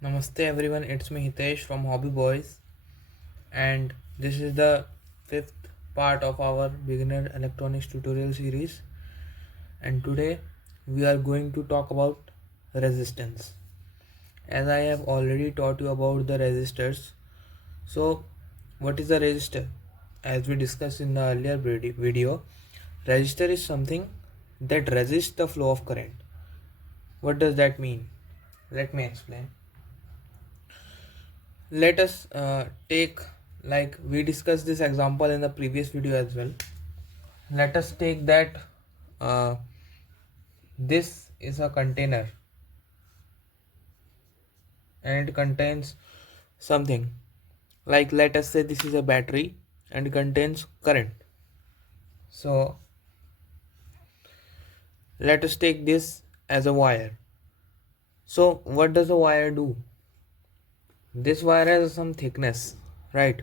Namaste everyone, it's me Hitesh from Hobby Boys, and this is the fifth part of our beginner electronics tutorial series. And today we are going to talk about resistance. As I have already taught you about the resistors, so what is a resistor? As we discussed in the earlier video, resistor is something that resists the flow of current. What does that mean? Let me explain. Let us take, like we discussed this example in the previous video as well. Let us take that uh, this is a container and it contains something, like let us say this is a battery and it contains current. So let us take this as a wire. So what does a wire do? This wire has some thickness, right?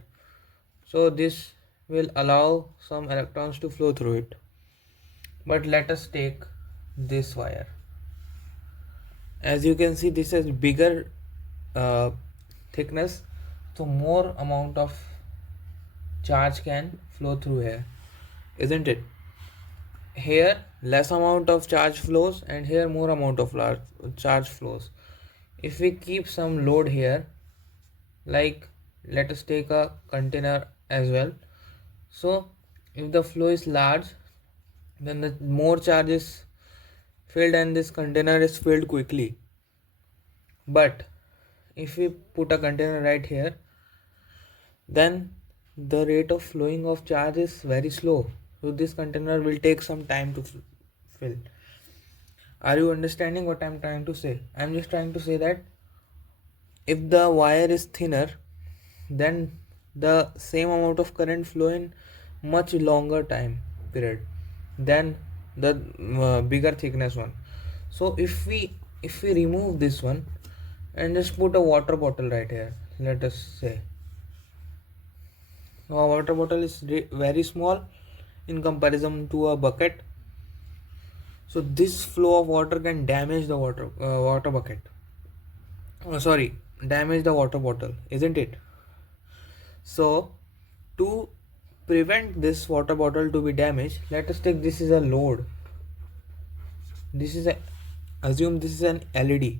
So this will allow some electrons to flow through it. But let us take this wire. As you can see, this has bigger uh, thickness, so more amount of charge can flow through here, isn't it? Here less amount of charge flows and here more amount of charge flows. If we keep some load here, like let us take a container as well, so if the flow is large, then the more charge is filled and this container is filled quickly. But if we put a container right here, then the rate of flowing of charge is very slow, so this container will take some time to fill. Are you understanding what I'm trying to say? I'm just trying to say that if the wire is thinner, then the same amount of current flow in much longer time period than the bigger thickness one. So if we remove this one and just put a water bottle right here, let us say. Now a water bottle is very small in comparison to a bucket, so this flow of water can damage the water bucket. Sorry, damage the water bottle, isn't it? So to prevent this water bottle to be damaged, let us take this is a load. This is a assume this is an LED.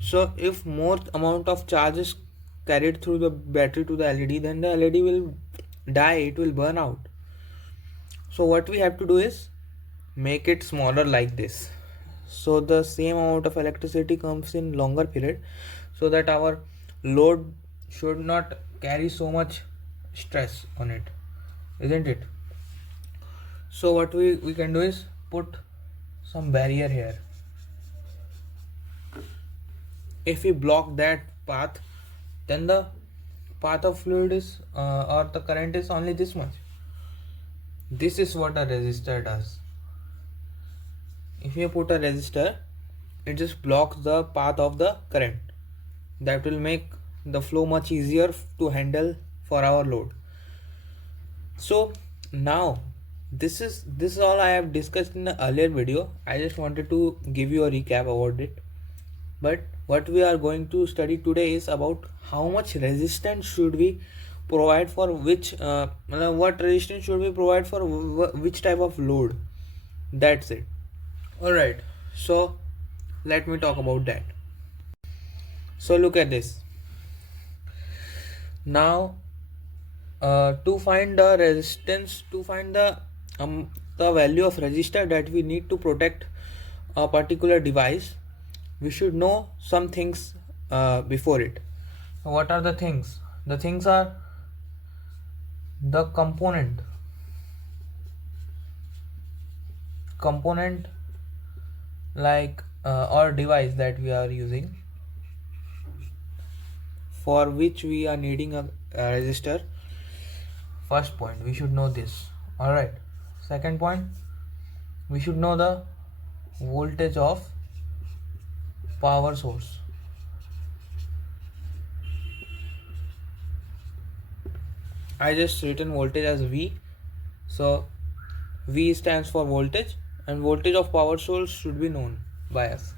So if more amount of charge is carried through the battery to the LED, then the LED will die, it will burn out. So what we have to do is make it smaller like this, so the same amount of electricity comes in longer period, so that our load should not carry so much stress on it, isn't it? So what we can do is put some barrier here. If we block that path, then the path of fluid is or the current is only this much. This is what a resistor does. If you put a resistor, it just blocks the path of the current. That will make the flow much easier to handle for our load. So now this is all I have discussed in the earlier video. I just wanted to give you a recap about it. But what we are going to study today is about how much resistance should we provide for which what resistance should we provide for which type of load. That's it. Alright, so let me talk about that. So look at this. Now to find the resistance, to find the value of resistor that we need to protect a particular device, we should know some things before it. What are the things? The things are the component like or device that we are using, for which we are needing a resistor. First point, we should know this. Alright. Second point, we should know the voltage of power source. I just written voltage as V. So V stands for voltage, and voltage of power source should be known by us.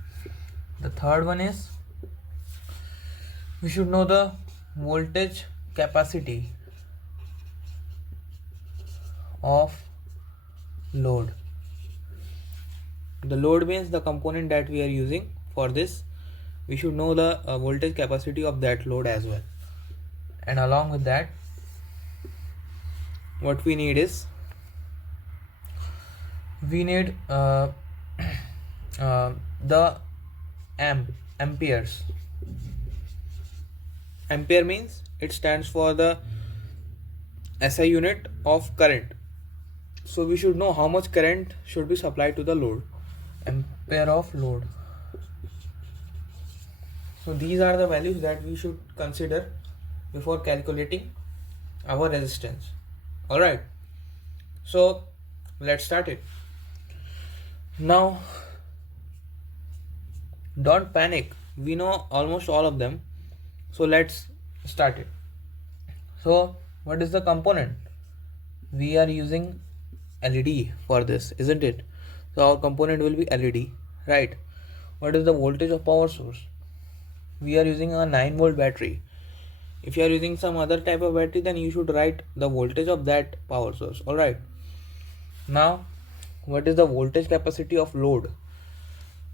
The third one is We should know the voltage capacity of load. The load means the component that we are using for this. We should know the voltage capacity of that load as well. And along with that, what we need is we need the amperes. Ampere means it stands for the SI unit of current. So we should know how much current should be supplied to the load. Ampere of load. So these are the values that we should consider before calculating our resistance. Alright, so let's start it. Now don't panic, we know almost all of them, so let's start it. So what is the component? We are using LED for this, isn't it? So our component will be LED, right? What is the voltage of power source? We are using a 9 volt battery. If you are using some other type of battery, then you should write the voltage of that power source. Alright, now what is the voltage capacity of load?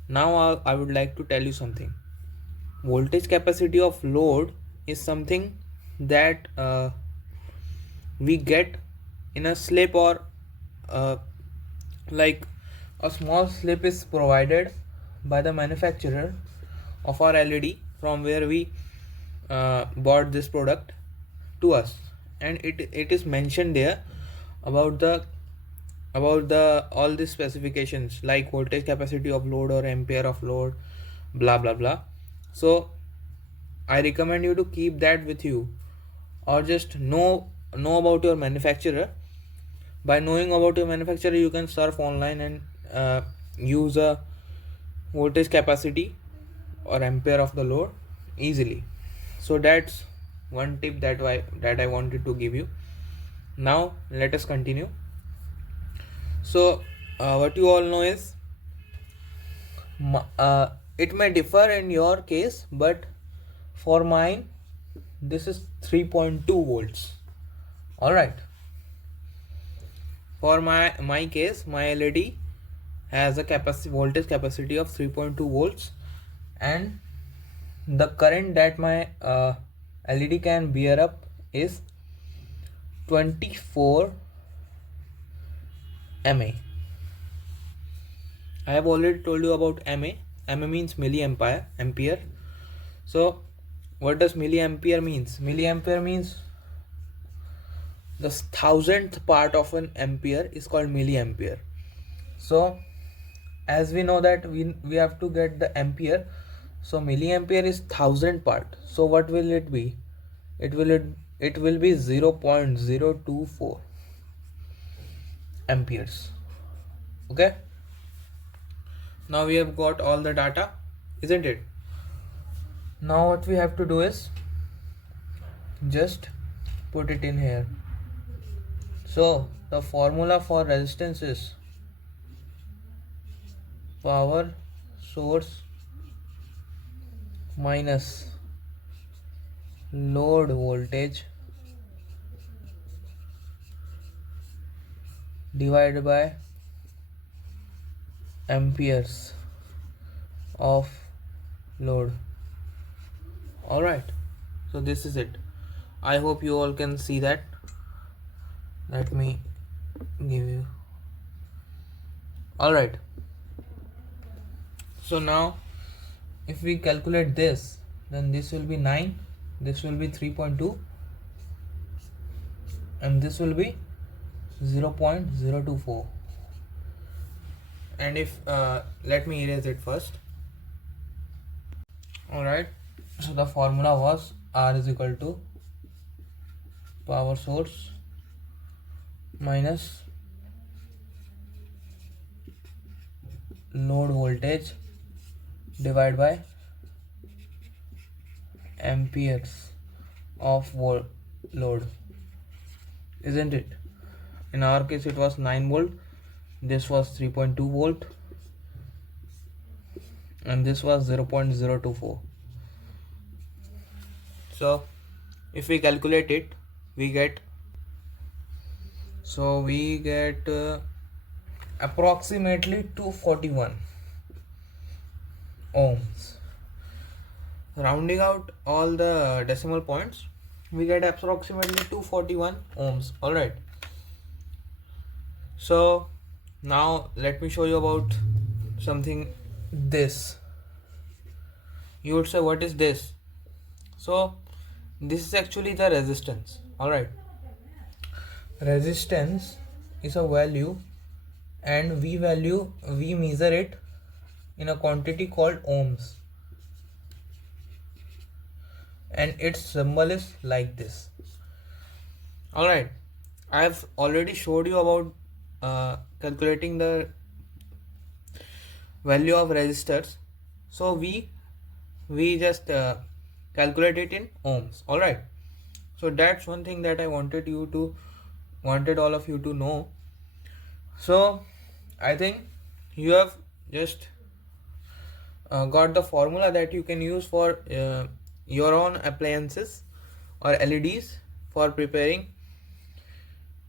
Now I would like to tell you something. Voltage capacity of load is something that we get in a slip, or like a small slip is provided by the manufacturer of our LED from where we bought this product to us, and it is mentioned there about the all the specifications like voltage capacity of load or ampere of load, blah blah blah. So I recommend you to keep that with you, or just know about your manufacturer. By knowing about your manufacturer, you can surf online and use a voltage capacity or ampere of the load easily. So that's one tip that I wanted to give you. Now let us continue. So what you all know is it may differ in your case, but for mine this is 3.2 volts. All right, for my case, my LED has a voltage capacity of 3.2 volts, and the current that my LED can bear up is 24 mA. I have already told you about mA. mA means milliampere. So what does milliampere means? Milliampere means the thousandth part of an ampere is called milliampere. So as we know that we have to get the ampere, so milliampere is thousand part. So what will it be? It will be 0.024 amperes. Okay, now we have got all the data, isn't it? Now what we have to do is just put it in here. So the formula for resistance is power source minus load voltage divided by amperes of load. Alright, so this is it. I hope you all can see that. Let me give you. Alright, so now if we calculate this, then this will be 9, this will be 3.2, and this will be 0.024. And if let me erase it first. Alright, so the formula was R is equal to power source minus load voltage divided by amperes of load, isn't it? In our case it was 9 volt, this was 3.2 volt, and this was 0.024. So if we calculate it, we get approximately 241 ohms. Rounding out all the decimal points, we get approximately 241 ohms. All right. So now let me show you about something. This, you would say, what is this? So this is actually the resistance. All right. Resistance is a value, and we measure it in a quantity called ohms, and its symbol is like this. All right. I've already showed you about calculating the value of resistors. So we just calculate it in ohms. All right. So that's one thing that I wanted all of you to know. So I think you have just got the formula that you can use for your own appliances or LEDs for preparing.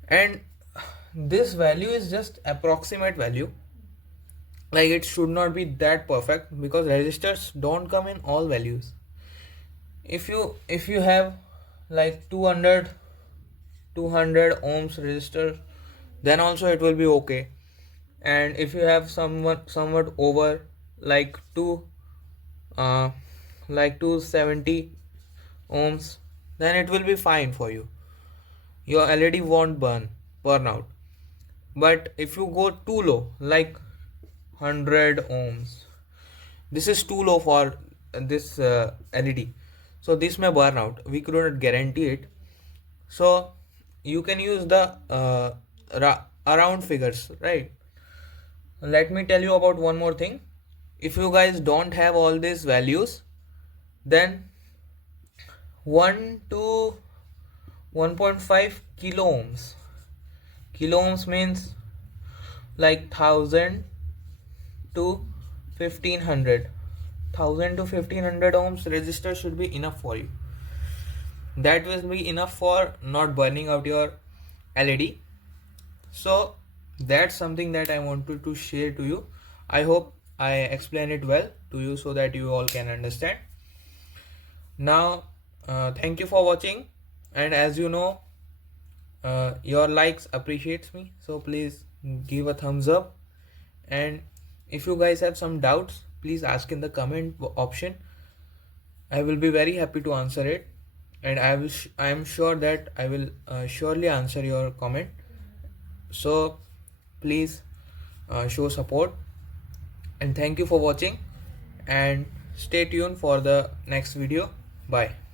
And this value is just approximate value, like it should not be that perfect because resistors don't come in all values. If you have like 200 ohms resistor, then also it will be okay. And if you have somewhat over like 270 ohms, then it will be fine for you. Your LED won't burn out. But if you go too low, like 100 ohms, this is too low for this LED, so this may burn out. We could not guarantee it. So you can use the around figures, right? Let me tell you about one more thing. If you guys don't have all these values, then 1 to 1.5 kilo ohms means like 1000 to 1500 ohms resistor should be enough for you. That will be enough for not burning out your LED. So that's something that I wanted to share to you. I hope I explain it well to you so that you all can understand. Now thank you for watching, and as you know, your likes appreciates me, so please give a thumbs up. And if you guys have some doubts, please ask in the comment option. I will be very happy to answer it, and I am sure that I will surely answer your comment. So please show support, and thank you for watching, and stay tuned for the next video. Bye.